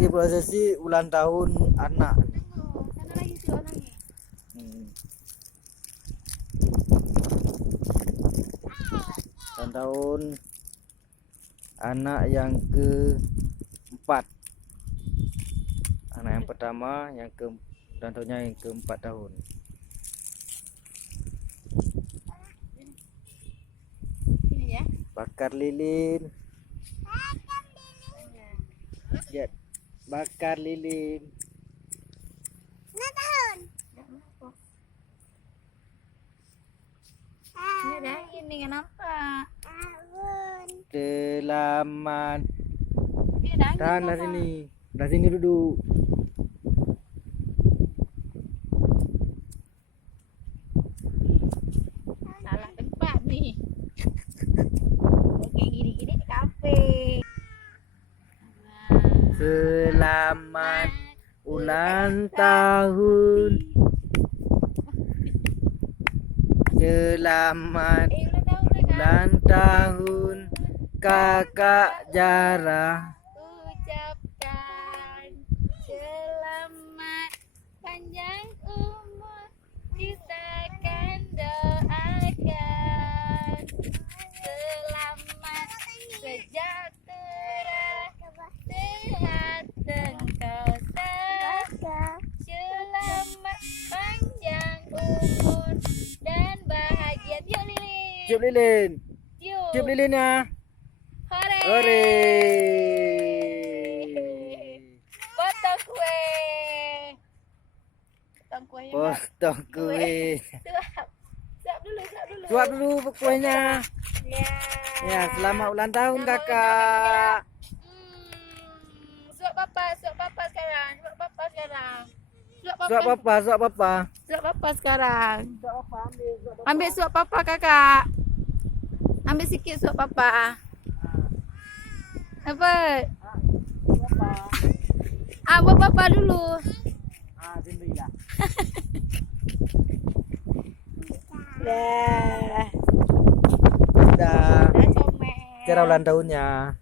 lagi prosesi ulang tahun anak. Sana lagi si orangnya. Ulang tahun anak yang keempat. Anak yang pertama yang ulang tahunnya yang keempat tahun. Ini ya. Bakar lilin. Ya, bakar lilin. Ini ada ini nggak nampak. Selamat. Ini ada angin. Tahan dari sini. Dari sini duduk. Salah tempat nih. Oke, gini-gini di kafe. Selamat ulang tahun. Selamat ulang tahun Kakak Zara. Ucapkan selamat panjang umur, kita akan doakan selamat sejahtera, sehat dan kau selamat panjang umur dan bahagia. Tiup lilin. Tiup lilin. Tiup. Tiup lilinnya. Hore. Hore. Potong kue. Potong kue. Potong kue. Suap. Suap dulu, suap dulu. Suap dulu kuenya. Ya. Ya, selamat ulang tahun Kakak. Suap papa sekarang. Suap papa sekarang. Suap papa, suap papa. Suap papa sekarang. Suap papa ambil, suap papa. Ambil suap papa Kakak. Ambil sikit suap papa. Apa? Suap papa. Buat papa dulu. Sini dah. Dah. Dah. Dah comel. Cara ulang tahunnya.